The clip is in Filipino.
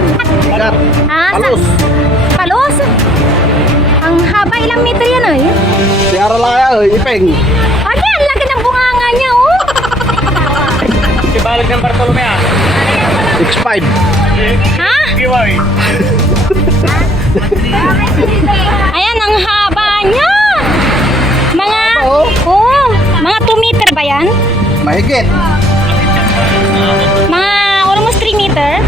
Yun. Bigat. Palos. Palos? Ang haba, ilang meter yan ay? Tiara laya, ipeng. Ay, ang laki ng bunganga niya, oh. Ibalag ng Bartolome ah. X5. Ha? Giveaway. Ayan, ang haba niya. Mga, oh. oh, mga 2 meter ba yan? Mahigit. Mga almost 3 meter?